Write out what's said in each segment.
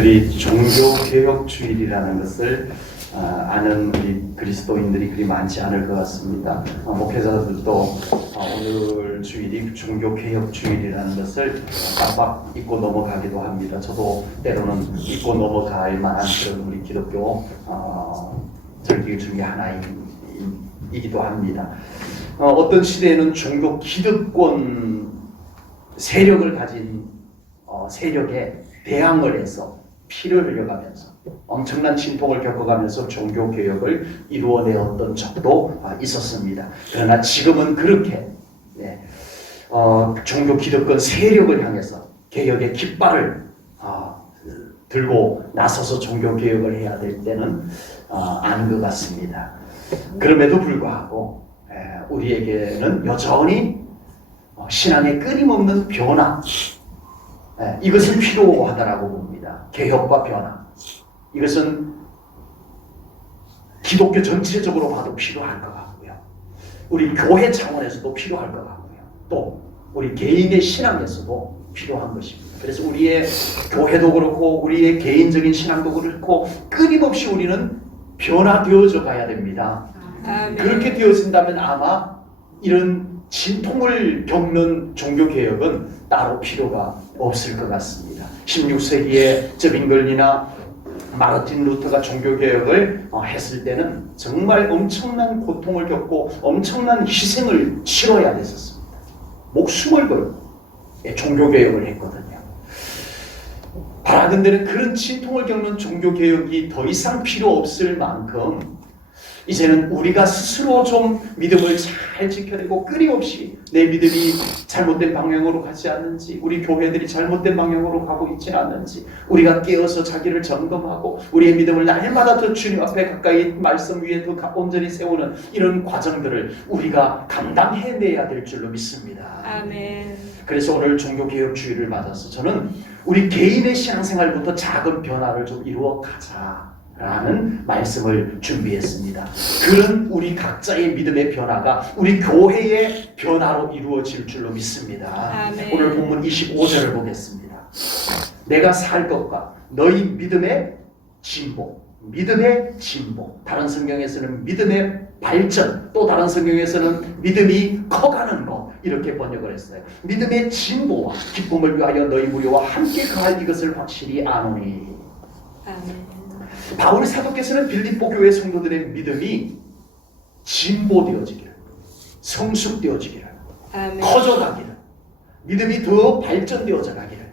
오늘이 종교개혁주일이라는 것을 아는 우리 그리스도인들이 그리 많지 않을 것 같습니다. 목회자들도 오늘 주일이 종교개혁주일이라는 것을 깜빡 잊고 넘어가기도 합니다. 저도 때로는 잊고 넘어갈 만한 그런 우리 기독교 절기 중에 하나이기도 합니다. 어떤 시대에는 종교 기득권 세력을 가진 세력에 대항을 해서 피를 흘려가면서 엄청난 진통을 겪어가면서 종교개혁을 이루어내었던 적도 있었습니다. 그러나 지금은 그렇게 종교 기득권 세력을 향해서 개혁의 깃발을 들고 나서서 종교개혁을 해야 될 때는 아닌 것 같습니다. 그럼에도 불구하고 우리에게는 여전히 신앙의 끊임없는 변화, 이것은 필요하다라고 봅니다. 개혁과 변화. 이것은 기독교 전체적으로 봐도 필요할 것 같고요. 우리 교회 차원에서도 필요할 것 같고요. 또 우리 개인의 신앙에서도 필요한 것입니다. 그래서 우리의 교회도 그렇고 우리의 개인적인 신앙도 그렇고 끊임없이 우리는 변화되어져 가야 됩니다. 그렇게 되어진다면 아마 이런 진통을 겪는 종교개혁은 따로 필요가 없을 것 같습니다. 16세기에 저 링coln이나 마르틴 루터가 종교개혁을 했을 때는 정말 엄청난 고통을 겪고 엄청난 희생을 치러야 됐었습니다. 목숨을 걸고 종교개혁을 했거든요. 바라건대는 그런 진통을 겪는 종교개혁이 더 이상 필요 없을 만큼 이제는 우리가 스스로 좀 믿음을 잘 지켜내고 끊임없이 내 믿음이 잘못된 방향으로 가지 않는지, 우리 교회들이 잘못된 방향으로 가고 있지 않는지 우리가 깨어서 자기를 점검하고 우리의 믿음을 날마다 더 주님 앞에 가까이 말씀 위에 더 온전히 세우는 이런 과정들을 우리가 감당해내야 될 줄로 믿습니다. 아멘. 그래서 오늘 종교개혁주의를 맞아서 저는 우리 개인의 신앙생활부터 작은 변화를 좀 이루어 가자 라는 말씀을 준비했습니다. 그런 우리 각자의 믿음의 변화가 우리 교회의 변화로 이루어질 줄로 믿습니다. 아멘. 오늘 본문 25절을 보겠습니다. 내가 살 것과 너희 믿음의 진보, 믿음의 진보. 다른 성경에서는 믿음의 발전, 또 다른 성경에서는 믿음이 커가는 것, 이렇게 번역을 했어요. 믿음의 진보와 기쁨을 위하여 너희 무리와 함께 거할 이것을 확실히 아노니. 아멘. 바울 사도께서는 빌립보 교회 성도들의 믿음이 진보되어지기를, 성숙되어지기를, 아멘. 커져가기를, 믿음이 더 발전되어져 가기를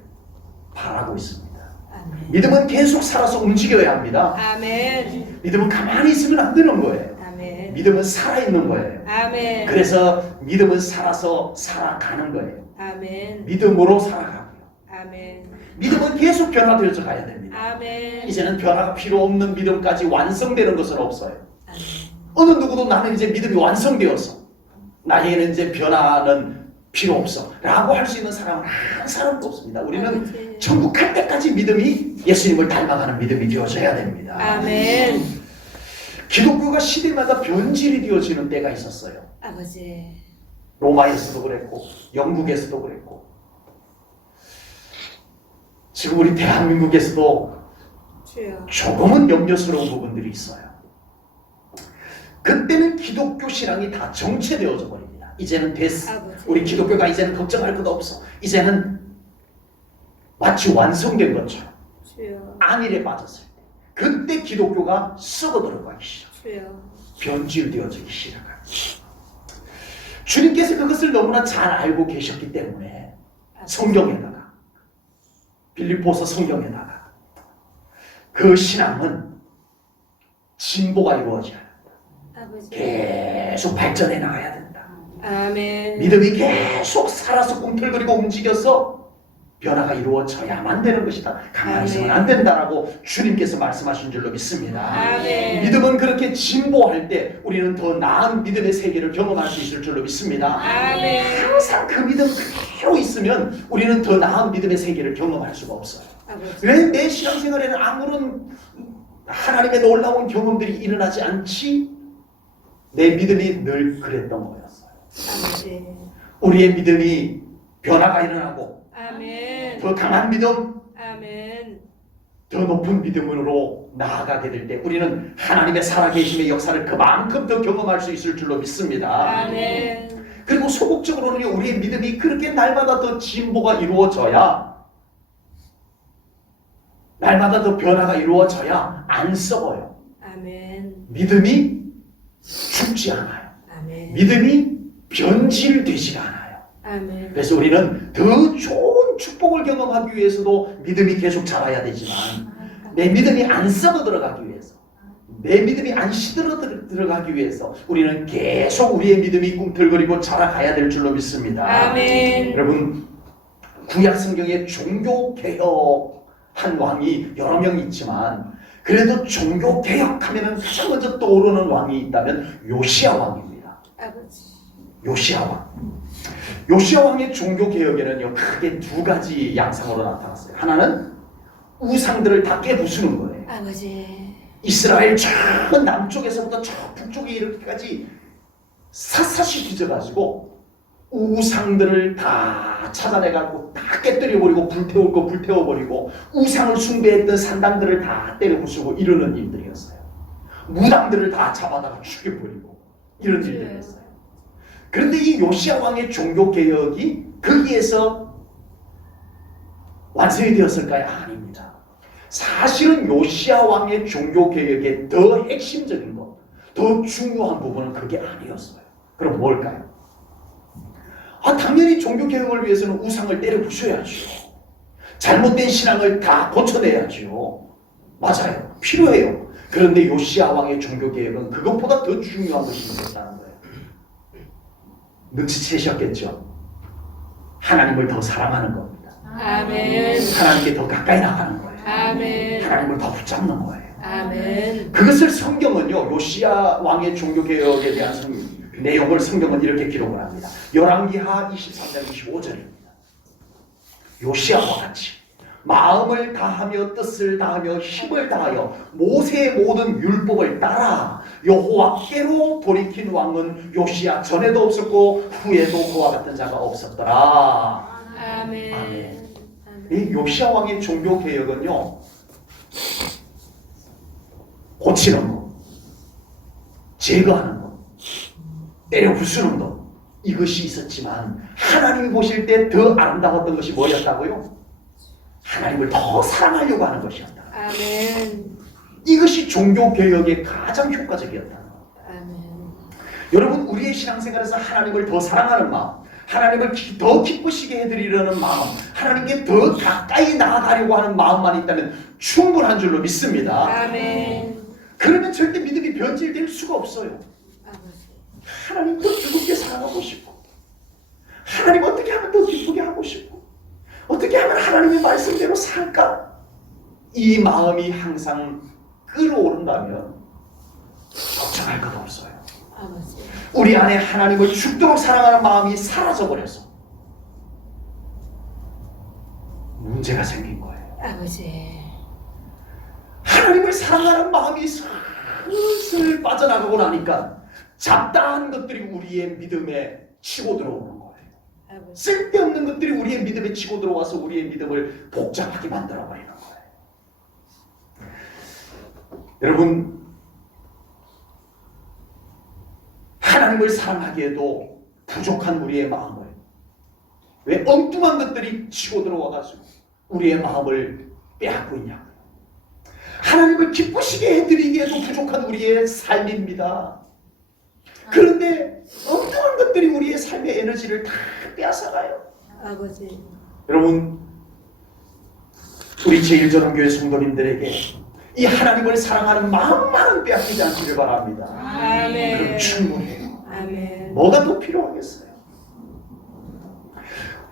바라고 있습니다. 아멘. 믿음은 계속 살아서 움직여야 합니다. 아멘. 믿음은 가만히 있으면 안 되는 거예요. 아멘. 믿음은 살아있는 거예요. 아멘. 그래서 믿음은 살아서 살아가는 거예요. 아멘. 믿음으로 살아가고요. 아멘. 믿음은 계속 변화되어져 가야 됩니다. 아멘. 이제는 변화가 필요 없는 믿음까지 완성되는 것은 없어요. 아멘. 어느 누구도 나는 이제 믿음이 완성되어서 나에게는 이제 변화는 필요 없어 라고 할 수 있는 사람은 한 사람도 없습니다. 우리는 아멘. 천국 갈 때까지 믿음이 예수님을 닮아가는 믿음이 되어져야 됩니다. 아멘. 기독교가 시대마다 변질이 되어지는 때가 있었어요. 아버지. 로마에서도 그랬고 영국에서도 그랬고 지금 우리 대한민국에서도 주여. 조금은 염려스러운 부분들이 있어요. 그때는 기독교 신앙이 다 정체되어져 버립니다. 이제는 됐어. 아버지. 우리 기독교가 이제는 걱정할 것도 없어. 이제는 마치 완성된 것처럼 주여. 안일에 빠졌을 때 그때 기독교가 썩어 들어가기 시작. 주여. 변질되어지기 시작합니다. 주님께서 그것을 너무나 잘 알고 계셨기 때문에 성경에다가 빌립보서 성경에다가 그 신앙은 진보가 이루어져야 한다. 아버지. 계속 발전해 나가야 된다. 아멘. 믿음이 계속 살아서 꿈틀거리고 움직여서 변화가 이루어져야만 되는 것이다. 가만히 있으면 안 된다라고 주님께서 말씀하신 줄로 믿습니다. 아멘. 믿음은 그렇게 진보할 때 우리는 더 나은 믿음의 세계를 경험할 수 있을 줄로 믿습니다. 아멘. 항상 그 믿음 그대로 있으면 우리는 더 나은 믿음의 세계를 경험할 수가 없어요. 아버지. 왜 내 신앙생활에는 아무런 하나님의 놀라운 경험들이 일어나지 않지? 내 믿음이 늘 그랬던 거였어요. 아버지. 우리의 믿음이 변화가 일어나고 아멘. 더 강한 믿음, 아멘. 더 높은 믿음으로 나아가게 될 때 우리는 하나님의 살아계심의 역사를 그만큼 더 경험할 수 있을 줄로 믿습니다. 아멘. 그리고 소극적으로는 우리의 믿음이 그렇게 날마다 더 진보가 이루어져야, 날마다 더 변화가 이루어져야 안 썩어요. 아멘. 믿음이 죽지 않아요. 아멘. 믿음이 변질되지 않아요. 아멘. 그래서 우리는 더 좋은 축복을 경험하기 위해서도 믿음이 계속 자라야 되지만, 내 믿음이 안 썩어 들어가기 위해서, 내 믿음이 안 시들어 들어가기 위해서 우리는 계속 우리의 믿음이 꿈틀거리고 자라가야 될 줄로 믿습니다. 아멘. 여러분, 구약 성경에 종교 개혁한 왕이 여러 명 있지만, 그래도 종교 개혁하면은 가장 먼저 떠오르는 왕이 있다면 요시야 왕입니다. 아버지. 요시야 왕. 요시야 왕의 종교 개혁에는요, 크게 두 가지 양상으로 나타났어요. 하나는 우상들을 다 깨부수는 거예요. 아버지. 이스라엘 저 남쪽에서부터 저 북쪽에 이렇게까지 샅샅이 뒤져가지고 우상들을 다 찾아내가지고 다 깨뜨려버리고 불태울 거 불태워버리고 우상을 숭배했던 산당들을 다 때려부수고 이러는 일들이었어요. 무당들을 다 잡아다가 죽여버리고 이런 일들이었어요. 그런데 이 요시야 왕의 종교 개혁이 거기에서 완성이 되었을까요? 아닙니다. 사실은 요시야 왕의 종교 개혁의 더 핵심적인 것, 더 중요한 부분은 그게 아니었어요. 그럼 뭘까요? 당연히 종교 개혁을 위해서는 우상을 때려 부셔야죠. 잘못된 신앙을 다 고쳐내야죠. 맞아요. 필요해요. 그런데 요시야 왕의 종교 개혁은 그것보다 더 중요한 것이 있었다는 거예요. 눈치채셨겠죠? 하나님을 더 사랑하는 겁니다. 아멘. 하나님께 더 가까이 나가는 거예요. 아멘. 하나님을 더 붙잡는 거예요. 아멘. 그것을 성경은요, 요시야 왕의 종교 개혁에 대한 내용을 성경은 이렇게 기록을 합니다. 열왕기하 23장 25절입니다. 요시야와 같이 마음을 다하며 뜻을 다하며 힘을 다하여 모세의 모든 율법을 따라 여호와께로 돌이킨 왕은 요시야 전에도 없었고 후에도 그와 같은 자가 없었더라. 아멘. 아멘. 이 요시야 왕의 종교 개혁은요, 고치는 것, 제거하는 것, 때려 부수는 것, 이것이 있었지만 하나님이 보실 때 더 아름다웠던 것이 뭐였다고요? 하나님을 더 사랑하려고 하는 것이었다. 아멘. 이것이 종교 개혁의 가장 효과적이었다는 겁니다. 아멘. 여러분, 우리의 신앙생활에서 하나님을 더 사랑하는 마음, 하나님을 더 기쁘시게 해드리려는 마음, 하나님께 더 가까이 나아가려고 하는 마음만 있다면 충분한 줄로 믿습니다. 아멘. 그러면 절대 믿음이 변질될 수가 없어요. 아버지. 하나님 더 뜨겁게 사랑하고 싶고, 하나님 어떻게 하면 더 기쁘게 하고 싶고, 어떻게 하면 하나님의 말씀대로 살까? 이 마음이 항상 끌어오른다면 걱정할 것 없어요. 아버지. 우리 안에 하나님을 죽도록 사랑하는 마음이 사라져버려서 문제가 생긴 거예요. 아버지. 하나님을 사랑하는 마음이 슬슬 빠져나가고 나니까 잡다한 것들이 우리의 믿음에 치고 들어오는 거예요. 아버지. 쓸데없는 것들이 우리의 믿음에 치고 들어와서 우리의 믿음을 복잡하게 만들어버리는 거예요. 여러분, 하나님을 사랑하기에도 부족한 우리의 마음을 왜 엉뚱한 것들이 치고 들어와가지고 우리의 마음을 빼앗고 있냐고요. 하나님을 기쁘시게 해드리기에도 부족한 우리의 삶입니다. 그런데 엉뚱한 것들이 우리의 삶의 에너지를 다 빼앗아가요. 아버지. 여러분, 우리 제1전원교회 성도님들에게 이 하나님을 사랑하는 마음만은 빼앗기지 않기를 바랍니다. 아멘. 그럼 충분해요. 아멘. 뭐가 더 필요하겠어요?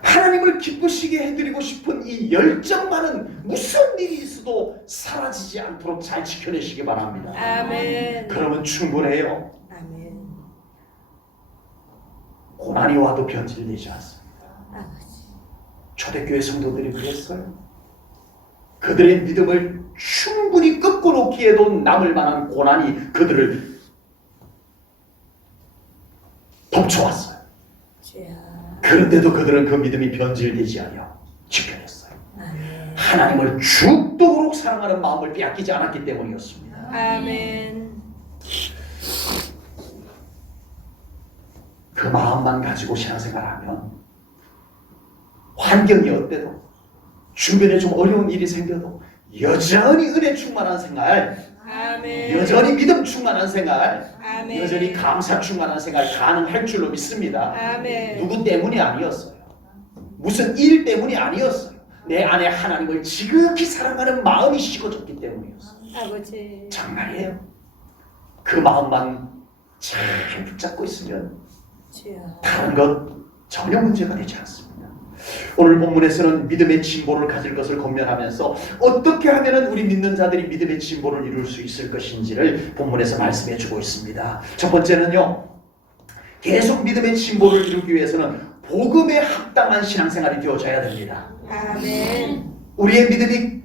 하나님을 기쁘시게 해드리고 싶은 이 열정만은 무슨 일이 있어도 사라지지 않도록 잘 지켜내시기 바랍니다. 아멘. 그러면 충분해요. 아멘. 고난이 와도 변질되지 않습니다. 아버지. 초대교회 성도들이 그랬어요. 그들의 믿음을 충분히 꺾어 놓기에도 남을 만한 고난이 그들을 덮쳐왔어요. 주야. 그런데도 그들은 그 믿음이 변질되지 않아 지켜냈어요. 아멘. 하나님을 죽도록 죽도록 사랑하는 마음을 빼앗기지 않았기 때문이었습니다. 아멘. 그 마음만 가지고 신앙생활하면 환경이 어때도 주변에 좀 어려운 일이 생겨도 여전히 은혜 충만한 생활, 아멘. 여전히 믿음 충만한 생활, 아멘. 여전히 감사 충만한 생활 가능할 줄로 믿습니다. 아멘. 누구 때문이 아니었어요. 무슨 일 때문이 아니었어요. 내 안에 하나님을 지극히 사랑하는 마음이 식어졌기 때문이었어요. 아버지. 정말이에요. 그 마음만 잘 붙잡고 있으면 주여. 다른 것 전혀 문제가 되지 않습니다. 오늘 본문에서는 믿음의 진보를 가질 것을 권면하면서 어떻게 하면 우리 믿는 자들이 믿음의 진보를 이룰 수 있을 것인지를 본문에서 말씀해 주고 있습니다. 첫 번째는요, 계속 믿음의 진보를 이루기 위해서는 복음에 합당한 신앙생활이 되어져야 됩니다. 아멘. 우리의 믿음이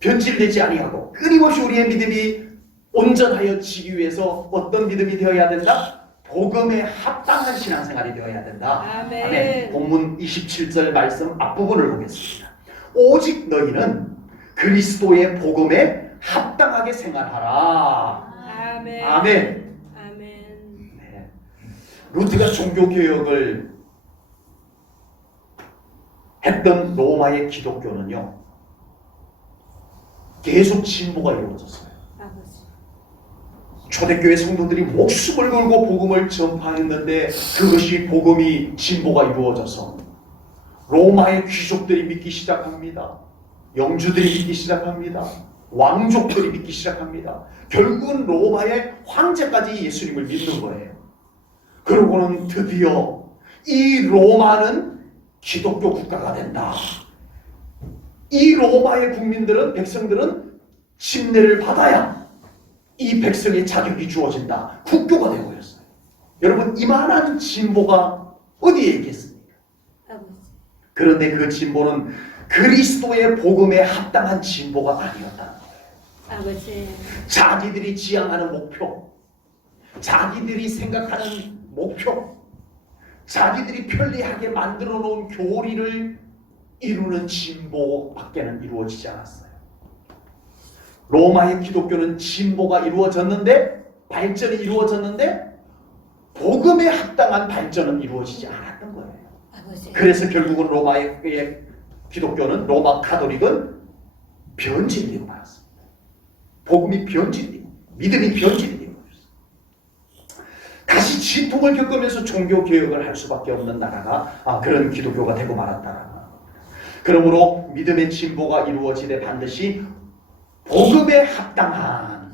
변질되지 아니하고 끊임없이 우리의 믿음이 온전하여지기 위해서 어떤 믿음이 되어야 된다? 복음에 합당한 신앙생활이 되어야 된다. 아멘. 본문 27절 말씀 앞부분을 보겠습니다. 오직 너희는 그리스도의 복음에 합당하게 생활하라. 아멘. 아멘. 아멘. 네. 루트가 종교개혁을 했던 로마의 기독교는요, 계속 진보가 이루어졌어요. 아버지. 초대교회 성도들이 목숨을 걸고 복음을 전파했는데 그것이 복음이 진보가 이루어져서 로마의 귀족들이 믿기 시작합니다. 영주들이 믿기 시작합니다. 왕족들이 믿기 시작합니다. 결국은 로마의 황제까지 예수님을 믿는 거예요. 그러고는 드디어 이 로마는 기독교 국가가 된다. 이 로마의 국민들은, 백성들은 침례를 받아야 이 백성의 자격이 주어진다. 국교가 되어버렸어요. 여러분, 이만한 진보가 어디에 있겠습니까? 아버지. 그런데 그 진보는 그리스도의 복음에 합당한 진보가 아니었다는 거예요. 아버지. 자기들이 지향하는 목표, 자기들이 생각하는 목표, 자기들이 편리하게 만들어 놓은 교리를 이루는 진보밖에는 이루어지지 않았어요. 로마의 기독교는 진보가 이루어졌는데, 발전이 이루어졌는데 복음에 합당한 발전은 이루어지지 않았던 거예요. 아버지. 그래서 결국은 로마의 기독교는, 로마 카톨릭은 변질되고 말았습니다. 복음이 변질되고 믿음이 변질되고 다시 진통을 겪으면서 종교개혁을 할 수밖에 없는 나라가 그런 기독교가 되고 말았다라는 겁니다. 그러므로 믿음의 진보가 이루어지되 반드시 복음에 합당한,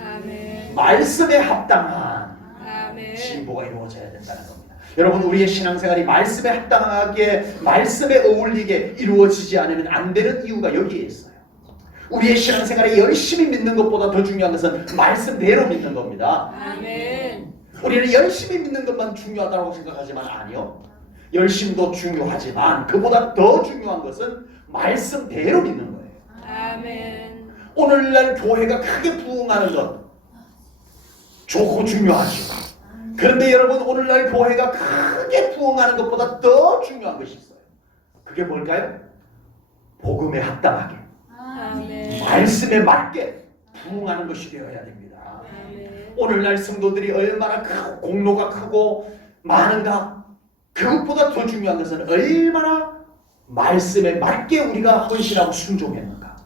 아멘. 말씀에 합당한 아멘. 진보가 이루어져야 된다는 겁니다. 여러분, 우리의 신앙생활이 말씀에 합당하게, 말씀에 어울리게 이루어지지 않으면 안 되는 이유가 여기에 있어요. 우리의 신앙생활이 열심히 믿는 것보다 더 중요한 것은 말씀대로 믿는 겁니다. 아멘. 우리는 열심히 믿는 것만 중요하다고 생각하지만 아니요. 열심도 중요하지만 그보다 더 중요한 것은 말씀대로 믿는 거예요. 아멘. 오늘날 교회가 크게 부흥하는 것 좋고 중요하죠. 그런데 여러분, 오늘날 교회가 크게 부흥하는 것보다 더 중요한 것이 있어요. 그게 뭘까요? 복음에 합당하게, 아멘. 말씀에 맞게 부흥하는 것이 되어야 됩니다. 아멘. 오늘날 성도들이 얼마나 크고 공로가 크고 많은가, 그것보다 더 중요한 것은 얼마나 말씀에 맞게 우리가 헌신하고 순종했는가,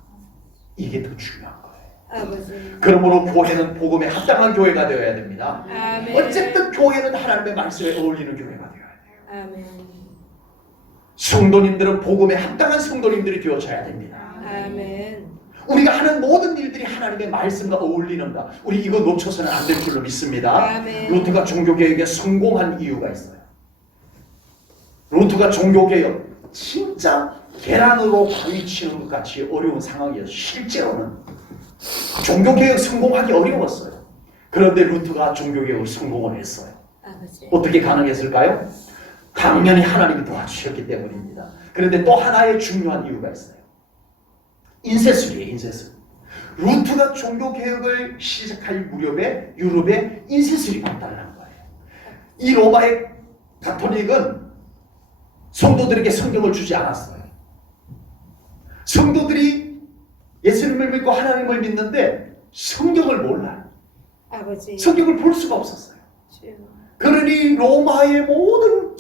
이게 더 중요한 거예요. 아버지. 그러므로 교회는 복음에 합당한 교회가 되어야 됩니다. 아멘. 어쨌든 교회는 하나님의 말씀에 어울리는 교회가 되어야 돼요. 아멘. 성도님들은 복음에 합당한 성도님들이 되어져야 됩니다. 아멘. 우리가 하는 모든 일들이 하나님의 말씀과 어울리는가, 우리 이거 놓쳐서는 안 될 줄로 믿습니다. 아멘. 루트가 종교개혁에 성공한 이유가 있어요. 루트가 종교개혁, 진짜 계란으로 바위 치는 것 같이 어려운 상황이었어요. 실제로는 종교개혁 성공하기 어려웠어요. 그런데 루트가 종교개혁을 성공을 했어요. 아버지. 어떻게 가능했을까요? 당연히 하나님이 도와주셨기 때문입니다. 그런데 또 하나의 중요한 이유가 있어요. 인쇄술이에요. 인쇄술. 루트가 종교개혁을 시작할 무렵에 유럽에 인쇄술이 발달한 거예요. 이 로마의 가톨릭은 성도들에게 성경을 주지 않았어요. 성도들이 예수님을 믿고 하나님을 믿는데 성경을 몰라요. 아버지. 성경을 볼 수가 없었어요. 주여. 그러니 로마의 모든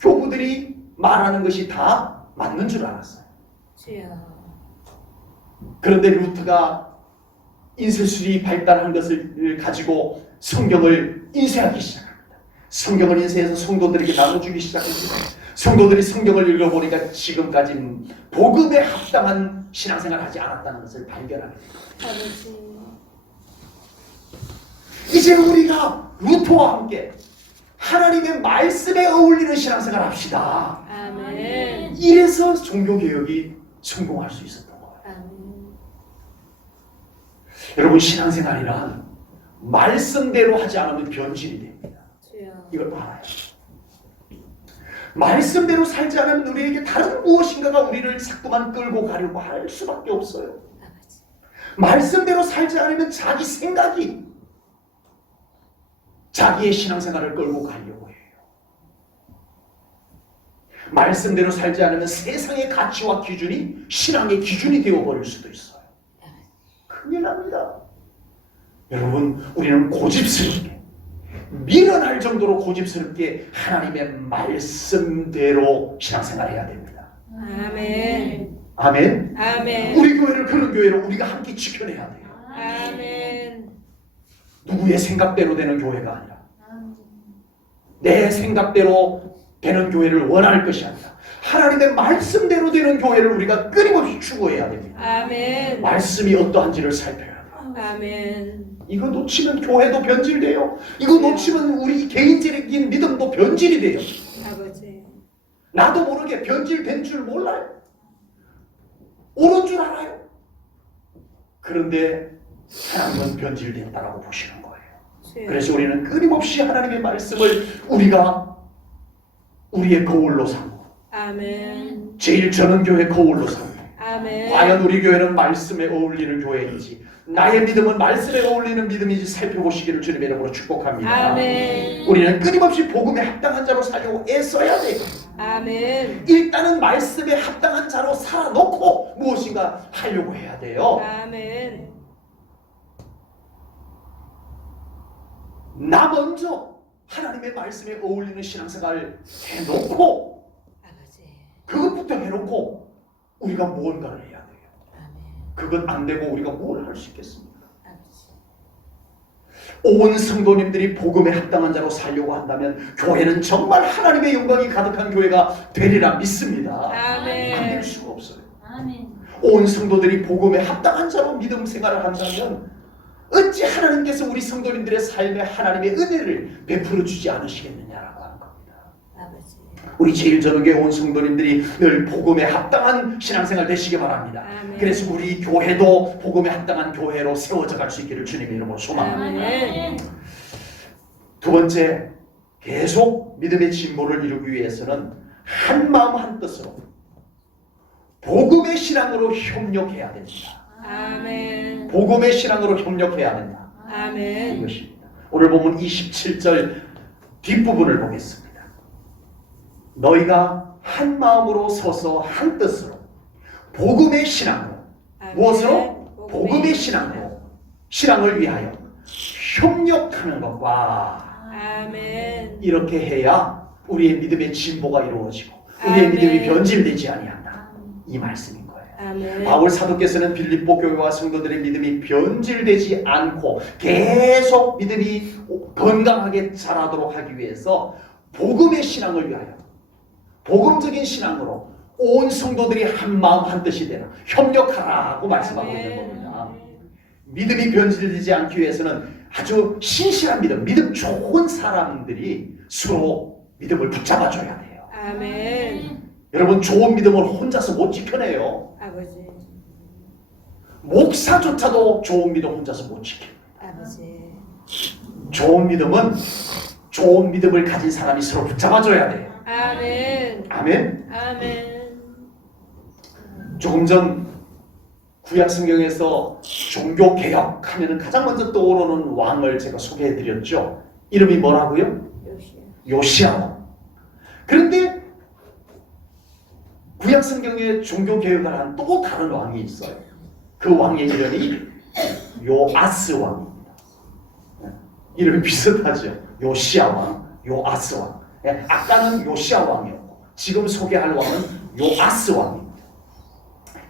교부들이 말하는 것이 다 맞는 줄 알았어요. 주여. 그런데 루트가 인쇄술이 발달한 것을 가지고 성경을 인쇄하기 시작합니다. 성경을 인쇄해서 성도들에게 나눠주기 시작합니다. 성도들이 성경을 읽어보니까 지금까지 복음에 합당한 신앙생활을 하지 않았다는 것을 발견하게 됩니다. 아버지. 이제 우리가 루터와 함께 하나님의 말씀에 어울리는 신앙생활을 합시다. 아멘. 이래서 종교개혁이 성공할 수 있었던 거예요. 아멘. 여러분, 신앙생활이란 말씀대로 하지 않으면 변질이 됩니다. 주여. 이걸 알아요. 말씀대로 살지 않으면 우리에게 다른 무엇인가가 우리를 자꾸만 끌고 가려고 할 수밖에 없어요. 아버지. 말씀대로 살지 않으면 자기 생각이 자기의 신앙생활을 끌고 가려고 해요. 말씀대로 살지 않으면 세상의 가치와 기준이 신앙의 기준이 되어버릴 수도 있어요. 큰일 납니다. 여러분, 우리는 고집스럽게 밀어날 정도로 고집스럽게 하나님의 말씀대로 신앙생활해야 됩니다. 아멘. 아멘. 아멘. 우리 교회를 그런 교회로 우리가 함께 지켜내야 돼요. 아멘. 누구의 생각대로 되는 교회가 아니라 내 생각대로 되는 교회를 원할 것이 아니라 하나님의 말씀대로 되는 교회를 우리가 끊임없이 추구해야 됩니다. 아멘. 말씀이 어떠한지를 살펴야 돼요. 아멘. 이거 놓치면 교회도 변질돼요. 이거 놓치면 우리 개인적인 믿음도 변질이 돼요. 아버지. 나도 모르게 변질된 줄 몰라요. 옳은 줄 알아요. 그런데 하나님은 변질됐다라고 보시는 거예요. 주여. 그래서 우리는 끊임없이 하나님의 말씀을 우리가 우리의 거울로 삼고 아멘. 제일 전원교회 거울로 삼고 아멘. 과연 우리 교회는 말씀에 어울리는 교회인지 나의 믿음은 말씀에 어울리는 믿음인지 살펴보시기를 주님의 이름으로 축복합니다. 아멘. 우리는 끊임없이 복음에 합당한 자로 살려고 애써야 돼요. 아멘. 일단은 말씀에 합당한 자로 살아놓고 무엇인가 하려고 해야 돼요. 아멘. 나 먼저 하나님의 말씀에 어울리는 신앙생활을 해놓고 아버지. 그것부터 해놓고 우리가 무언가를 해야 돼요. 아멘. 그건 안 되고 우리가 뭘 할 수 있겠습니까? 아버지. 온 성도님들이 복음에 합당한 자로 살려고 한다면 교회는 정말 하나님의 영광이 가득한 교회가 되리라 믿습니다. 안 될 아멘. 수가 없어요. 아멘. 온 성도들이 복음에 합당한 자로 믿음 생활을 한다면 어찌 하나님께서 우리 성도님들의 삶에 하나님의 은혜를 베풀어 주지 않으시겠느냐라고 하는 겁니다. 아버지. 우리 제일전후교회 온 성도님들이 늘 복음에 합당한 신앙생활 되시기 바랍니다. 아멘. 그래서 우리 교회도 복음에 합당한 교회로 세워져 갈 수 있기를 주님의 이름으로 소망합니다. 아멘. 두 번째, 계속 믿음의 진보를 이루기 위해서는 한 마음 한 뜻으로 복음의 신앙으로 협력해야 됩니다. 아멘. 복음의 신앙으로 협력해야 된다. 아멘. 이것입니다. 오늘 보면 27절 뒷부분을 보겠습니다. 너희가 한 마음으로 서서 한 뜻으로 복음의 신앙으로 무엇으로? 복음의 신앙으로 신앙을 위하여 협력하는 것과 아멘. 이렇게 해야 우리의 믿음의 진보가 이루어지고 우리의 아멘. 믿음이 변질되지 아니한다. 이 말씀인 거예요. 아멘. 바울 사도께서는 빌립보 교회와 성도들의 믿음이 변질되지 않고 계속 믿음이 건강하게 자라도록 하기 위해서 복음의 신앙을 위하여 복음적인 신앙으로 온 성도들이 한 마음 한 뜻이 되라 협력하라고 말씀하고 있는 겁니다. 믿음이 변질되지 않기 위해서는 아주 신실한 믿음 좋은 사람들이 서로 믿음을 붙잡아줘야 돼요. 아멘. 여러분, 좋은 믿음을 혼자서 못 지켜내요. 아버지. 목사조차도 좋은 믿음 혼자서 못 지켜요. 아버지. 좋은 믿음은 좋은 믿음을 가진 사람이 서로 붙잡아줘야 돼요. 아멘. 아멘. 아멘. 조금 전 구약 성경에서 종교 개혁하면 가장 먼저 떠오르는 왕을 제가 소개해드렸죠. 이름이 뭐라고요? 요시야. 요시야. 그런데 구약 성경에 종교 개혁을 한 또 다른 왕이 있어요. 그 왕의 이름이 요아스 왕입니다. 이름이 비슷하죠. 요시야 왕, 요아스 왕. 아까는 요시야 왕이었고 지금 소개할 왕은 요아스 왕입니다.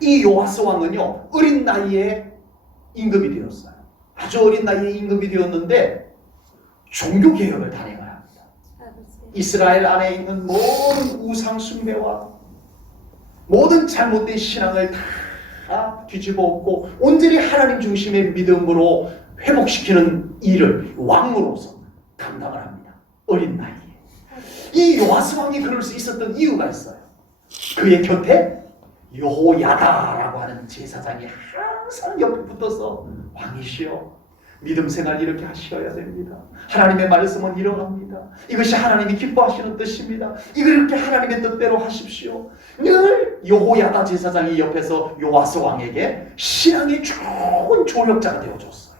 이 요아스 왕은요 어린 나이에 임금이 되었어요. 아주 어린 나이에 임금이 되었는데 종교 개혁을 단행을 합니다. 이스라엘 안에 있는 모든 우상 숭배와 모든 잘못된 신앙을 다 뒤집어 엎고 온전히 하나님 중심의 믿음으로 회복시키는 일을 왕으로서 감당을 합니다. 어린 나이에. 이 요아스 왕이 그럴 수 있었던 이유가 있어요. 그의 곁에 여호야다라고 하는 제사장이 항상 옆에 붙어서 왕이시여 믿음 생활 이렇게 하셔야 됩니다. 하나님의 말씀은 이러합니다. 이것이 하나님이 기뻐하시는 뜻입니다. 이렇게 하나님의 뜻대로 하십시오. 늘 여호야다 제사장이 옆에서 요아스 왕에게 신앙의 좋은 조력자가 되어줬어요.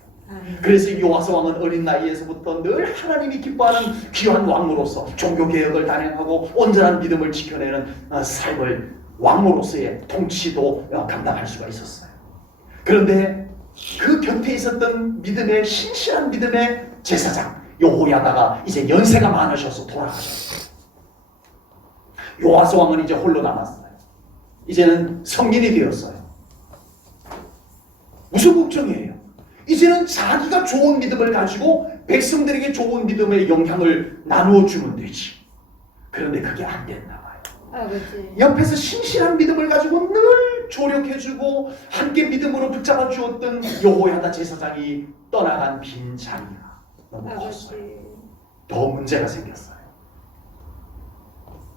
그래서 요아스 왕은 어린 나이에서부터 늘 하나님이 기뻐하는 귀한 왕으로서 종교개혁을 단행하고 온전한 믿음을 지켜내는 삶을 왕으로서의 통치도 감당할 수가 있었어요. 그런데 그 곁에 있었던 믿음의 신실한 믿음의 제사장 여호야다가 이제 연세가 많으셔서 돌아가셨어요. 요아스 왕은 이제 홀로 남았어요. 이제는 성인이 되었어요. 무슨 걱정이에요? 이제는 자기가 좋은 믿음을 가지고 백성들에게 좋은 믿음의 영향을 나누어 주면 되지. 그런데 그게 안 됐나 봐요. 아버지. 옆에서 신실한 믿음을 가지고 늘 조력해주고 함께 믿음으로 붙잡아 주었던 여호야다 제사장이 떠나간 빈 자리가 너무 컸어요. 더 문제가 생겼어요.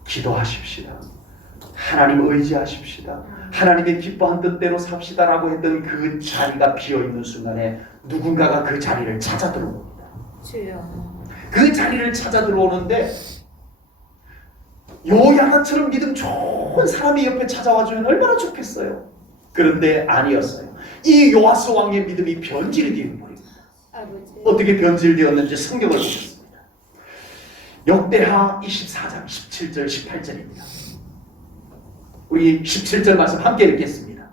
기도하십시다. 하나님 의지하십시다. 하나님의 기뻐한 뜻대로 삽시다라고 했던 그 자리가 비어있는 순간에 누군가가 그 자리를 찾아 들어옵니다. 주여. 그 자리를 찾아 들어오는데 여호야다처럼 믿음 좋은 사람이 옆에 찾아와주면 얼마나 좋겠어요. 그런데 아니었어요. 이 요아스 왕의 믿음이 변질이 되어버립니다. 아버지. 어떻게 변질되었는지 성경을 보겠습니다. 역대하 24장 17절 18절입니다. 우리 17절 말씀 함께 읽겠습니다.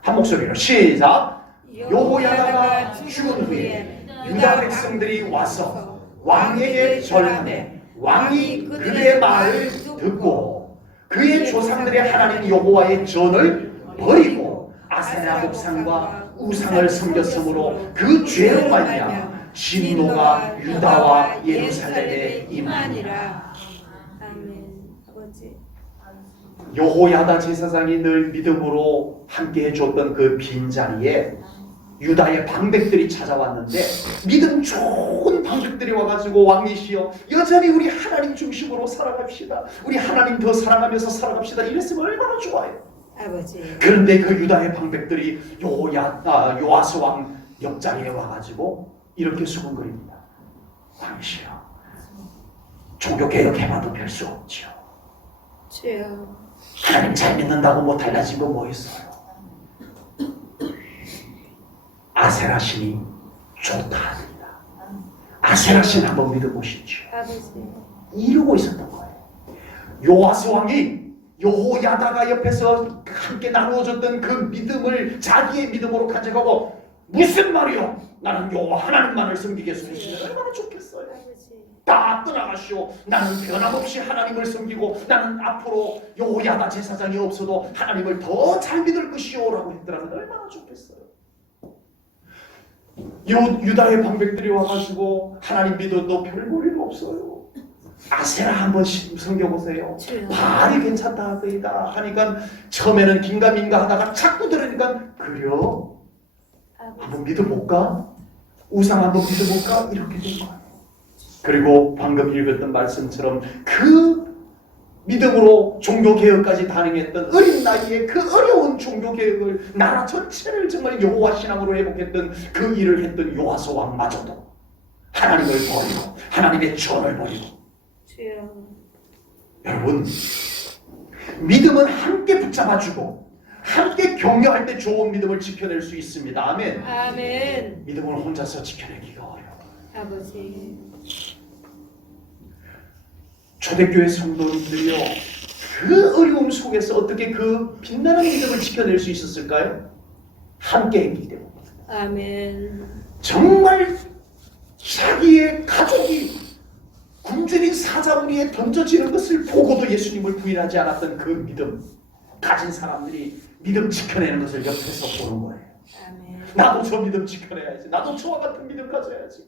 한 목소리로 시작. 여호야다가 죽은 후에 유다 백성들이 와서 왕에게 절하매 왕이 그들의 말을 듣고 그의 조상들의 하나님 여호와의 전을 버리고 아세라 목상과 우상을 섬겼으므로 그 죄로 말미암아 진노가 유다와 예루살렘에 임하니라. 아멘. 아버지. 여호야다 제사장이 늘 믿음으로 함께 해줬던 그 빈자리에 유다의 방백들이 찾아왔는데 믿음 좋은 방백들이 와가지고 왕이시여 여전히 우리 하나님 중심으로 살아갑시다. 우리 하나님 더 사랑하면서 살아갑시다. 이랬으면 얼마나 좋아요. 아버지. 그런데 그 유다의 방백들이 요아스 왕 옆자리에 와가지고 이렇게 수군거립니다. 왕이시여 종교개혁해봐도 별 수 없죠. 주여. 하나님 잘 믿는다고 뭐 달라진 거 뭐 있어요? 아세라 신이 좋다 합니다. 아세라 신 한번 믿어보시죠. 아버지. 이러고 있었던 거예요. 요아스 왕이 여호야다가 옆에서 함께 나누어졌던 그 믿음을 자기의 믿음으로 가져가고 무슨 말이요? 나는 여호와 하나님만을 섬기겠습니다. 얼마나 좋겠어요. 다 떠나가시오. 나는 변함없이 하나님을 섬기고 나는 앞으로 여호야다 제사장이 없어도 하나님을 더 잘 믿을 것이오 라고 했더라면 얼마나 좋겠어요. 유다의 방백들이 와가지고 하나님 믿어도 별 볼일 없어요. 아세라 한번 섬겨보세요. 바알이 괜찮다 하더이다 하니까 처음에는 긴가민가 하다가 자꾸 들으니까 그래요? 한번 믿어볼까? 우상 한번 믿어볼까? 이렇게 된 거예요. 그리고 방금 읽었던 말씀처럼 그 믿음으로 종교개혁까지 단행했던 어린 나이에 그 어려운 종교개혁을 나라 전체를 정말 여호와 신앙으로 회복했던 그 일을 했던 요아스 왕마저도 하나님을 버리고 하나님의 전을 버리고 주여. 여러분 믿음은 함께 붙잡아주고 함께 격려할 때 좋은 믿음을 지켜낼 수 있습니다. 아멘. 아멘. 믿음을 혼자서 지켜내기가 어려워요. 아버지. 초대교회 성도님들이요 그 어려움 속에서 어떻게 그 빛나는 믿음을 지켜낼 수 있었을까요? 함께 했기 때문입니다. 아멘. 정말 자기의 가족이 굶주린 사자우리에 던져지는 것을 보고도 예수님을 부인하지 않았던 그 믿음 가진 사람들이 믿음 지켜내는 것을 옆에서 보는 거예요. 아멘. 나도 저 믿음 지켜내야지. 나도 저와 같은 믿음 가져야지.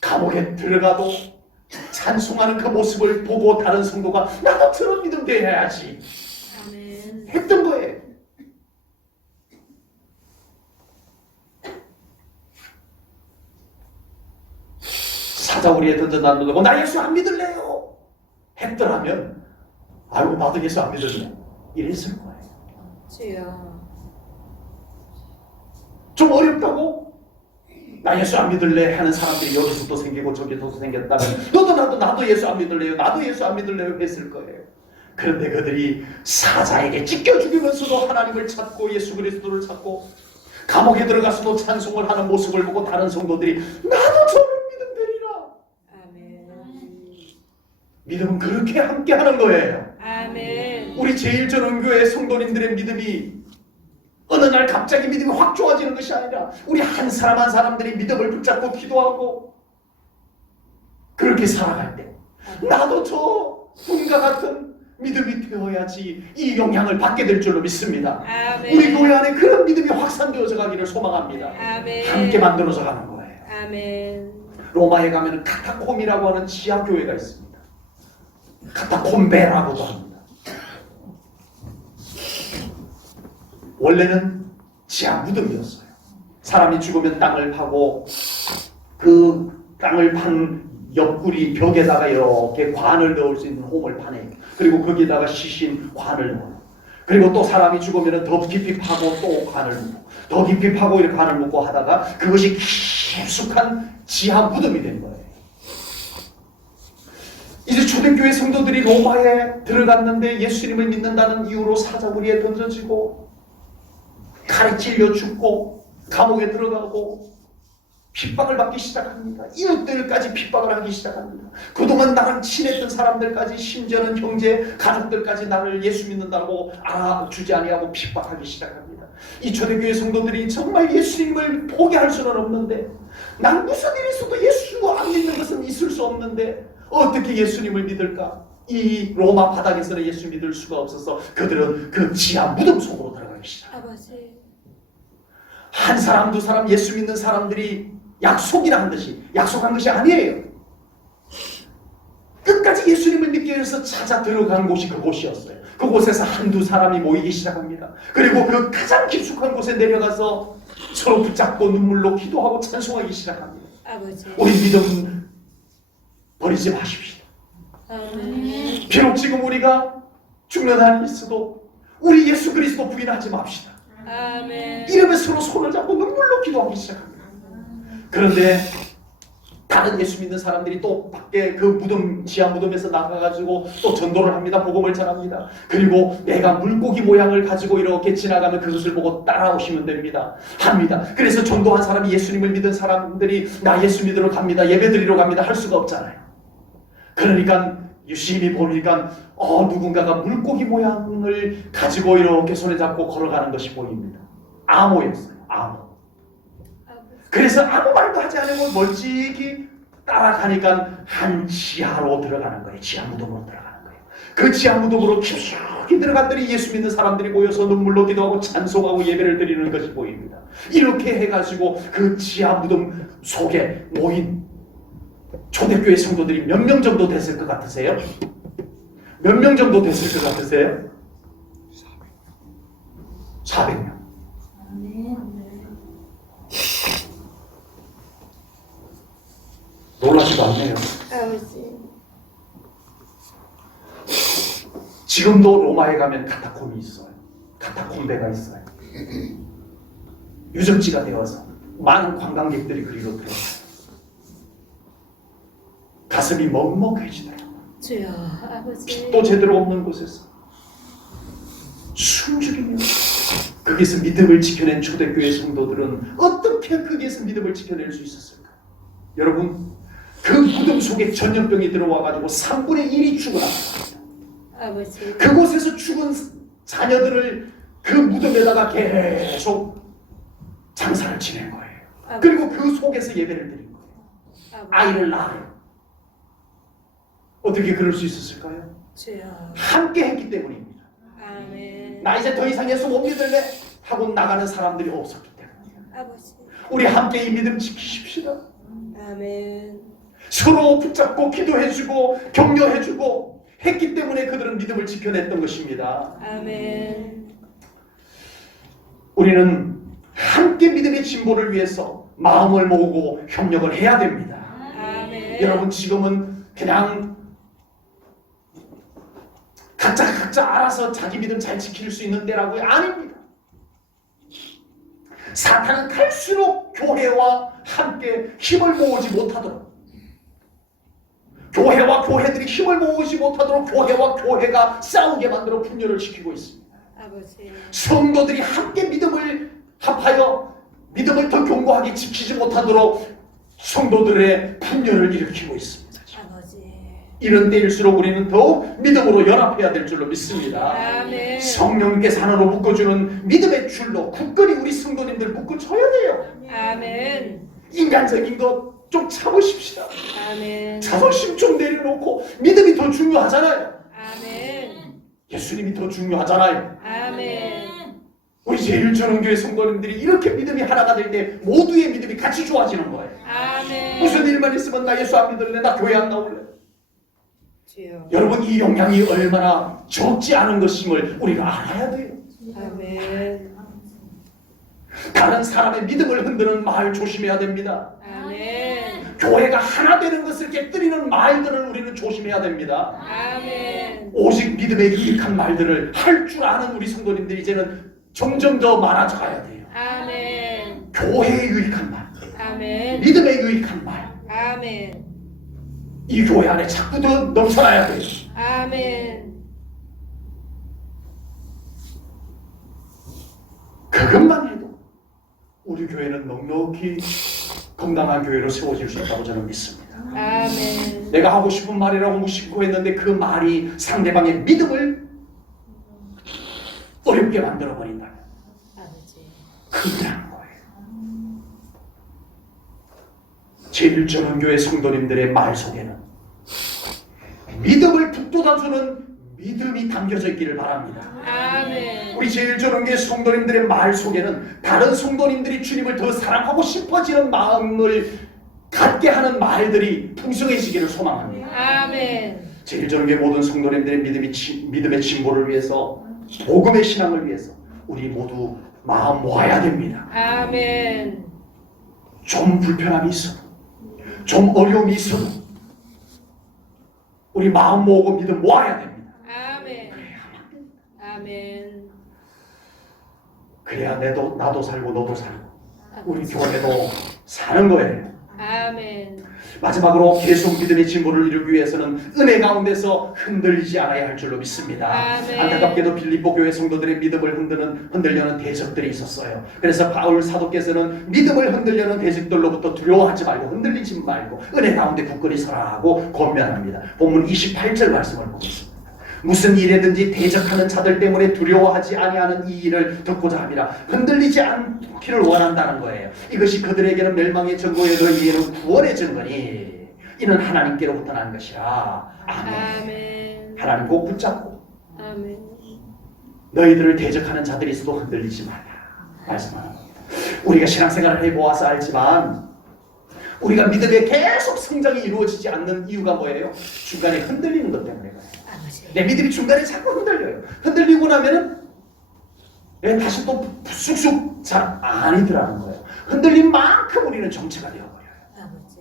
감옥에 들어가도 찬송하는 그 모습을 보고 다른 성도가 나도 저런 믿음 돼야지 아멘. 했던 거예요. 사자우리에 던져 놔두고 나 예수 안 믿을래요 했더라면 아이고 나도 예수 안 믿을래 이랬을 거예요. 주여. 좀 어렵다고 나 예수 안 믿을래 하는 사람들이 여기서 또 생기고 저기서 또 생겼다면 너도 나도 예수 안 믿을래요 나도 예수 안 믿을래요 했을 거예요. 그런데 그들이 사자에게 찢겨 죽이면서도 하나님을 찾고 예수 그리스도를 찾고 감옥에 들어가서도 찬송을 하는 모습을 보고 다른 성도들이 나도 저를 믿음 되리라. 아멘. 믿음은 그렇게 함께 하는 거예요. 아멘. 우리 제일전원교회 성도님들의 믿음이 어느 날 갑자기 믿음이 확 좋아지는 것이 아니라 우리 한 사람 한 사람들이 믿음을 붙잡고 기도하고 그렇게 살아갈 때 나도 저 분과 같은 믿음이 되어야지 이 영향을 받게 될 줄로 믿습니다. 아멘. 우리 교회 안에 그런 믿음이 확산되어져 가기를 소망합니다. 아멘. 함께 만들어져 가는 거예요. 아멘. 로마에 가면 카타콤이라고 하는 지하교회가 있습니다. 카타콤베라고도 합니다. 원래는 지하 무덤이었어요. 사람이 죽으면 땅을 파고 그 땅을 판 옆구리 벽에다가 이렇게 관을 넣을 수 있는 홈을 파내요. 그리고 거기에다가 시신 관을 넣어요. 그리고 또 사람이 죽으면 더 깊이 파고 또 관을 묻고 더 깊이 파고 이렇게 관을 묻고 하다가 그것이 깊숙한 지하 무덤이 된 거예요. 이제 초대교회 성도들이 로마에 들어갔는데 예수님을 믿는다는 이유로 사자우리에 던져지고 칼에 찔려 죽고 감옥에 들어가고 핍박을 받기 시작합니다. 이웃들까지 핍박을 하기 시작합니다. 그동안 나랑 친했던 사람들까지 심지어는 형제, 가족들까지 나를 예수 믿는다고 알아주지 아니하고 핍박하기 시작합니다. 이 초대교회 성도들이 정말 예수님을 포기할 수는 없는데 난 무슨 일이 있어도 예수 안 믿는 것은 있을 수 없는데 어떻게 예수님을 믿을까? 이 로마 바닥에서는 예수 믿을 수가 없어서 그들은 그 지하 무덤 속으로 들어가기 시작합니다. 아버지. 한 사람 두 사람 예수 믿는 사람들이 약속이라는 것이 약속한 것이 아니에요. 끝까지 예수님을 믿기 위해서 찾아 들어간 곳이 그곳이었어요. 그곳에서 한두 사람이 모이기 시작합니다. 그리고 그 가장 깊숙한 곳에 내려가서 서로 붙잡고 눈물로 기도하고 찬송하기 시작합니다. 아버지. 우리 믿음 버리지 마십시오. 아멘. 비록 지금 우리가 죽는 한이 있어도 우리 예수 그리스도 부인하지 맙시다. 아멘. 이러면 서로 손을 잡고 눈물로 기도하기 시작합니다. 그런데 다른 예수 믿는 사람들이 또 밖에 그 무덤, 지하 무덤에서 나가가지고 또 전도를 합니다. 복음을 전합니다. 그리고 내가 물고기 모양을 가지고 이렇게 지나가면 그것을 보고 따라오시면 됩니다. 합니다. 그래서 전도한 사람이 예수님을 믿은 사람들이 나 예수 믿으러 갑니다. 예배 드리러 갑니다. 할 수가 없잖아요. 그러니까 유심히 보니까 누군가가 물고기 모양을 가지고 이렇게 손에 잡고 걸어가는 것이 보입니다. 암호였어요. 암호. 그래서 아무 말도 하지 않고 멀찍이 따라가니까 한 지하로 들어가는 거예요. 지하 무덤으로 들어가는 거예요. 그 지하 무덤으로 깊숙이 들어갔더니 예수 믿는 사람들이 모여서 눈물로 기도하고 찬송하고 예배를 드리는 것이 보입니다. 이렇게 해가지고 그 지하 무덤 속에 모인 초대교회 성도들이 몇 명 정도 됐을 것 같으세요? 몇 명 정도 됐을 것 같으세요? 400명. 놀라지도 않네요. 아버지. 지금도 로마에 가면 카타콤이 있어요. 카타콤베가 있어요. 유적지가 되어서 많은 관광객들이 그리로 들어가요. 가슴이 먹먹해지더라고요. 주여. 아버지. 빛도 제대로 없는 곳에서 숨죽이며 거기서 믿음을 지켜낸 초대교회 성도들은 어떻게 거기에서 믿음을 지켜낼 수 있었을까? 여러분, 그 무덤 속에 전염병이 들어와가지고 3분의 1이 죽어났습니다. 아버지. 그곳에서 죽은 자녀들을 그 무덤에다가 계속 장사를 지낸 거예요. 그리고 그 속에서 예배를 드린 거예요. 아이를 낳아요. 어떻게 그럴 수 있었을까요? 주여. 함께 했기 때문입니다. 아멘. 나 이제 더 이상 예수 못 믿을래 하고 나가는 사람들이 없었기 때문이에요. 아버지. 우리 함께 이 믿음 지키십시다. 아멘. 서로 붙잡고 기도해주고 격려해주고 했기 때문에 그들은 믿음을 지켜냈던 것입니다. 아멘. 우리는 함께 믿음의 진보를 위해서 마음을 모으고 협력을 해야 됩니다. 아멘. 여러분 지금은 그냥 각자 알아서 자기 믿음 잘 지킬 수 있는 때라고요? 아닙니다. 사탄은 갈수록 교회와 함께 힘을 모으지 못하도록, 교회와 교회들이 힘을 모으지 못하도록 교회와 교회가 싸우게 만들어 분열을 시키고 있습니다. 아버지. 성도들이 함께 믿음을 합하여 믿음을 더 견고하게 지키지 못하도록 성도들의 분열을 일으키고 있습니다. 아버지. 이런 때일수록 우리는 더욱 믿음으로 연합해야 될 줄로 믿습니다. 아멘. 성령께서 하나로 묶어주는 믿음의 줄로 굳건히 우리 성도님들 묶어줘야 돼요. 아멘. 인간적인 것 좀 참으십시다. 아멘. 자존심 좀 내려놓고 믿음이 더 중요하잖아요. 아멘. 예수님이 더 중요하잖아요. 아멘. 우리 제일전원교회 성도님들이 이렇게 믿음이 하나가 될 때 모두의 믿음이 같이 좋아지는 거예요. 아멘. 무슨 일만 있으면 나 예수 안 믿을래, 나 교회 안 나올래. 주여. 여러분 이 영향이 얼마나 적지 않은 것임을 우리가 알아야 돼요. 아멘. 다른 사람의 믿음을 흔드는 말 조심해야 됩니다. 아멘. 교회가 하나 되는 것을 깨뜨리는 말들을 우리는 조심해야 됩니다. 아멘. 오직 믿음에 유익한 말들을 할 줄 아는 우리 성도님들이 이제는 점점 더 많아져 가야 돼요. 아멘. 교회에 유익한 말, 아멘. 믿음에 유익한 말, 아멘. 이 교회 안에 자꾸 더 넘쳐나야 돼요. 아멘. 그것만 해도 우리 교회는 넉넉히 건강한 교회로 세워질 수 있다고 저는 믿습니다. 아멘. 내가 하고 싶은 말이라고 무심코 했는데 그 말이 상대방의 믿음을 어렵게 만들어버린다면 아버지. 큰일이라는 거예요. 제1전원교회 성도님들의 말 속에는 믿음을 북돋아주는 믿음이 담겨져 있기를 바랍니다. 아멘. 우리 제1전원교회 성도님들의 말 속에는 다른 성도님들이 주님을 더 사랑하고 싶어지는 마음을 갖게 하는 말들이 풍성해지기를 소망합니다. 아멘. 제1전원교회 모든 성도님들의 믿음의 진보를 위해서, 복음의 신앙을 위해서 우리 모두 마음 모아야 됩니다. 아멘. 좀 불편함이 있어도, 좀 어려움이 있어도 우리 마음 모으고 믿음 모아야 됩니다. 아멘. 아멘. 그래야 나도 살고 너도 살고 우리 교회도 사는 거예요. 아멘. 마지막으로 계속 믿음의 진보를 이루기 위해서는 은혜 가운데서 흔들리지 않아야 할 줄로 믿습니다. 아멘. 안타깝게도 빌립보 교회 성도들의 믿음을 흔들려는 대적들이 있었어요. 그래서 바울 사도께서는 믿음을 흔들려는 대적들로부터 두려워하지 말고 흔들리지 말고 은혜 가운데 굳건히 서라 하고 권면합니다. 본문 28절 말씀을 보겠습니다. 무슨 일에든지 대적하는 자들 때문에 두려워하지 아니하는 이 일을 듣고자 함이라. 흔들리지 않기를 원한다는 거예요. 이것이 그들에게는 멸망의 증거에 너희에게는 구원의 증거니 이는 하나님께로부터 난 것이라. 아멘. 아멘. 하나님 꼭 붙잡고 아멘. 너희들을 대적하는 자들이 있어도 흔들리지 말라 말씀하는 겁니다. 우리가 신앙생활을 해보아서 알지만 우리가 믿음에 계속 성장이 이루어지지 않는 이유가 뭐예요? 중간에 흔들리는 것 때문에 그래요. 내 믿음이 중간에 자꾸 흔들려요. 흔들리고 나면은 다시 또 쑥쑥 잘 아니더라는 거예요. 흔들린 만큼 우리는 정체가 되어버려요. 아버지.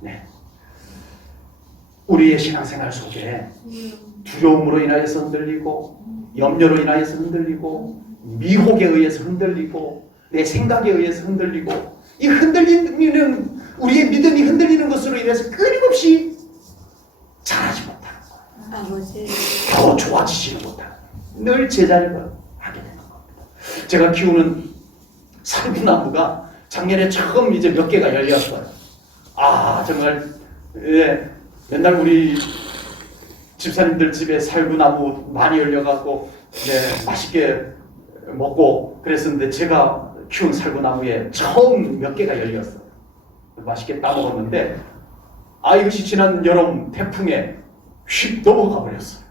네. 우리의 신앙생활 속에 두려움으로 인하여서 흔들리고, 염려로 인하여서 흔들리고, 미혹에 의해서 흔들리고, 내 생각에 의해서 흔들리고, 이 흔들리는 우리의 믿음이 흔들리는 것으로 인해서 끊임없이 자라지 못하는 거예요. 아버지. 더 좋아지지는 못하는 거예요. 늘 제자리를 하게 되는 겁니다. 제가 키우는 살구나무가 작년에 처음 이제 몇 개가 열렸어요. 아 정말 맨날 우리 집사님들 집에 살구나무 많이 열려갖고 맛있게 먹고 그랬었는데 제가 키운 살구나무에 처음 몇 개가 열렸어요. 맛있게 따먹었는데 이것이 지난 여름 태풍에 휙 넘어가 버렸어요.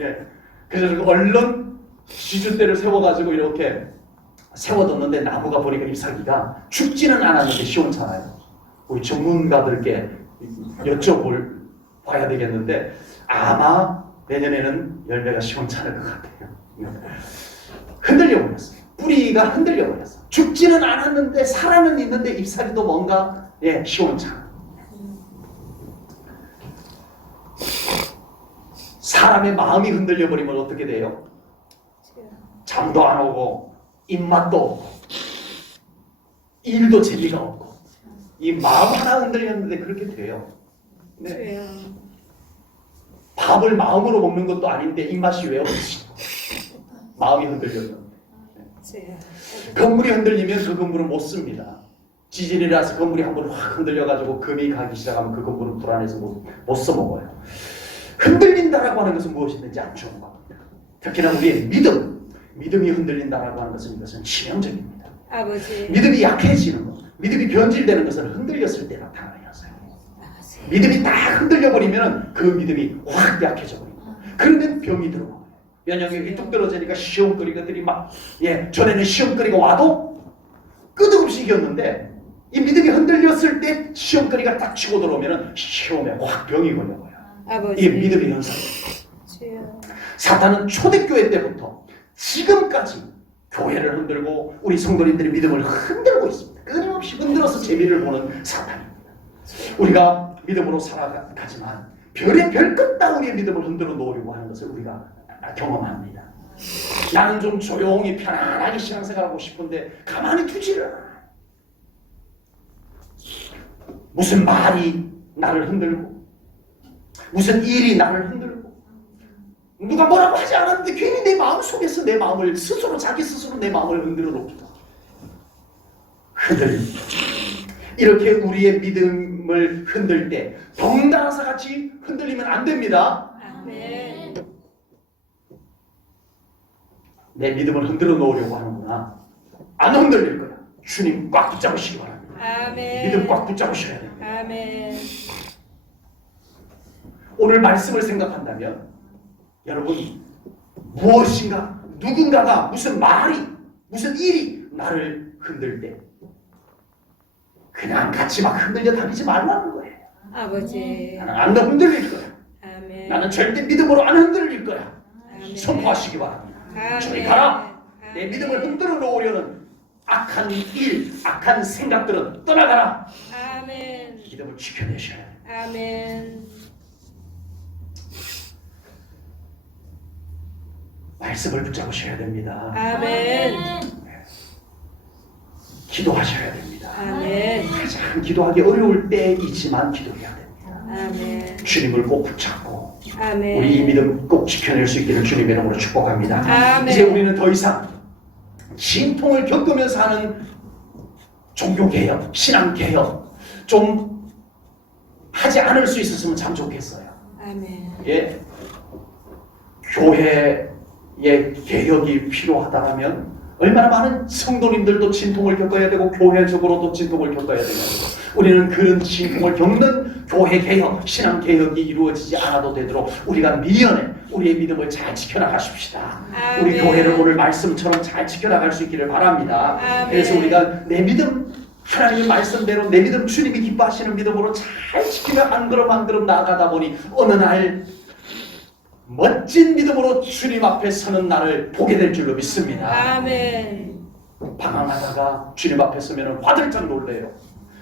예. 그래서 얼른 지주대를 세워가지고 이렇게 세워뒀는데 나무가 보니까 잎사귀가 죽지는 않았는데 시원찮아요. 우리 전문가들께 여쭤볼 봐야 되겠는데 아마 내년에는 열매가 시원찮을 것 같아요. 흔들려 버렸어요. 뿌리가 흔들려 버렸어요. 죽지는 않았는데 살아는 있는데 잎사귀도 뭔가 시원찮아. 사람의 마음이 흔들려 버리면 어떻게 돼요? 잠도 안 오고 입맛도 없고 일도 재미가 없고 이 마음 하나 흔들렸는데 그렇게 돼요. 네. 밥을 마음으로 먹는 것도 아닌데 입맛이 왜 없지? 마음이 흔들렸는데. 건물이 흔들리면 그 건물은 못 씁니다. 지진이라서 건물이 한번 확 흔들려가지고 금이 가기 시작하면 그 건물은 불안해서 못 써먹어요. 흔들린다라고 하는 것은 무엇이든지 안 좋은 겁니다. 특히나 우리의 믿음이 흔들린다라고 하는 것은 이것은 치명적입니다. 아버지. 믿음이 약해지는 것, 믿음이 변질되는 것은 흔들렸을 때 나타나는 것이에요. 믿음이 딱 흔들려버리면 그 믿음이 확 약해져 버립니다. 그러면 병이 들어와요. 면역력이 뚝 떨어지니까 시험거리가들이 전에는 시험거리가 와도 끄덕없이 이겼는데 이 믿음이 흔들렸을 때 시험거리가 딱 치고 들어오면 시험에 확 병이 걸려버려요. 아버지. 이게 믿음의 현상이에요. 사탄은 초대교회 때부터 지금까지 교회를 흔들고 우리 성도님들의 믿음을 흔들고 있습니다. 끊임없이 흔들어서 재미를 보는 사탄입니다. 우리가 믿음으로 살아가지만 별의 별끝 다 우리의 믿음을 흔들어 놓으려고 하는 것을 우리가 경험합니다. 나는 좀 조용히 편안하게 신앙생활하고 싶은데 가만히 두지를 않아요. 무슨 말이 나를 흔들고 무슨 일이 나를 흔들고 누가 뭐라고 하지 않았는데 괜히 내 마음속에서 내 마음을 스스로 자기 스스로 내 마음을 흔들어 놓기도 흔들립니다. 이렇게 우리의 믿음을 흔들 때 덩달아서 같이 흔들리면 안 됩니다. 아멘. 내 믿음을 흔들어 놓으려고 하는구나. 안 흔들릴 거야. 주님 꽉 붙잡으시기 바랍니다. 아멘. 믿음 꽉 붙잡으셔야 됩니다. 아멘. 오늘 말씀을 생각한다면 여러분 무엇인가 누군가가 무슨 말이 무슨 일이 나를 흔들 때 그냥 같이 막 흔들려 다니지 말라는 거예요. 아버지. 나는 안 흔들릴 거야. 아멘. 나는 절대 믿음으로 안 흔들릴 거야. 아멘. 선포하시기 바랍니다. 아멘. 저리 가라. 내 믿음을 흔들어 놓으려는 악한 일, 악한 생각들은 떠나가라. 아멘. 믿음을 지켜내셔야 돼요. 아멘. 말씀을 붙잡으셔야 됩니다. 아멘. 기도하셔야 됩니다. 아멘. 가장 기도하기 어려울 때이지만 기도해야 됩니다. 아멘. 주님을 꼭 붙잡고 아멘. 우리 이 믿음 꼭 지켜낼 수 있기를 주님의 이름으로 축복합니다. 아멘. 이제 우리는 더 이상 진통을 겪으면서 하는 종교개혁, 신앙개혁 좀 하지 않을 수 있었으면 참 좋겠어요. 아멘. 예, 교회의 개혁이 필요하다면 얼마나 많은 성도님들도 진통을 겪어야 되고 교회적으로도 진통을 겪어야 되고 우리는 그런 진통을 겪는 교회 개혁, 신앙 개혁이 이루어지지 않아도 되도록 우리가 미연에 우리의 믿음을 잘 지켜나가십시다. 아멘. 우리 교회를 오늘 말씀처럼 잘 지켜나갈 수 있기를 바랍니다. 아멘. 그래서 우리가 내 믿음 하나님의 말씀대로 내 믿음 주님이 기뻐하시는 믿음으로 잘 지키며 한 걸음 한 걸음 나아가다 보니 어느 날 멋진 믿음으로 주님 앞에 서는 날을 보게 될 줄로 믿습니다. 아멘. 방황하다가 주님 앞에 서면 화들짝 놀래요.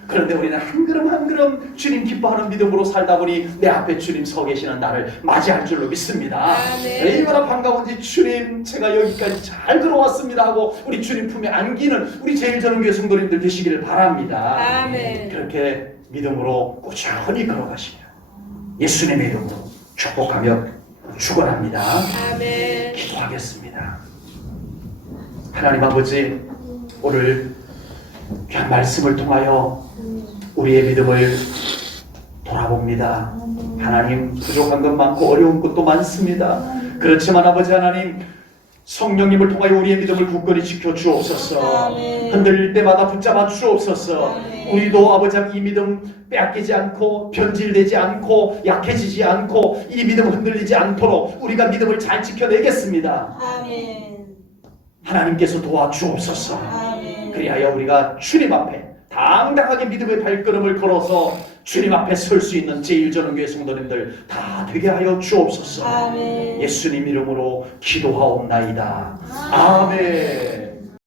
그런데 우리는 한 걸음 한 걸음 주님 기뻐하는 믿음으로 살다 보니 내 앞에 주님 서 계시는 나를 맞이할 줄로 믿습니다. 아멘. 얼마나 반가운지 주님 제가 여기까지 잘 들어왔습니다 하고 우리 주님 품에 안기는 우리 제일전교회 성도님들 되시기를 바랍니다. 아멘. 그렇게 믿음으로 꾸준히 걸어가시면 예수님의 이름으로 축복하며 축원합니다. 아멘. 기도하겠습니다. 하나님 아버지, 오늘 귀한 말씀을 통하여 우리의 믿음을 돌아봅니다. 하나님, 부족한 것 많고 어려운 것도 많습니다. 그렇지만 아버지 하나님, 성령님을 통하여 우리의 믿음을 굳건히 지켜 주옵소서. 아멘. 흔들릴 때마다 붙잡아 주옵소서. 아멘. 우리도 아버지 이 믿음 빼앗기지 않고 변질되지 않고 약해지지 않고 이 믿음 흔들리지 않도록 우리가 믿음을 잘 지켜내겠습니다. 아멘. 하나님께서 도와주옵소서. 아멘. 그리하여 우리가 주님 앞에 당당하게 믿음의 발걸음을 걸어서 주님 앞에 설 수 있는 제1전원교회 성도님들 다 되게 하여 주옵소서. 아멘. 예수님 이름으로 기도하옵나이다. 아멘.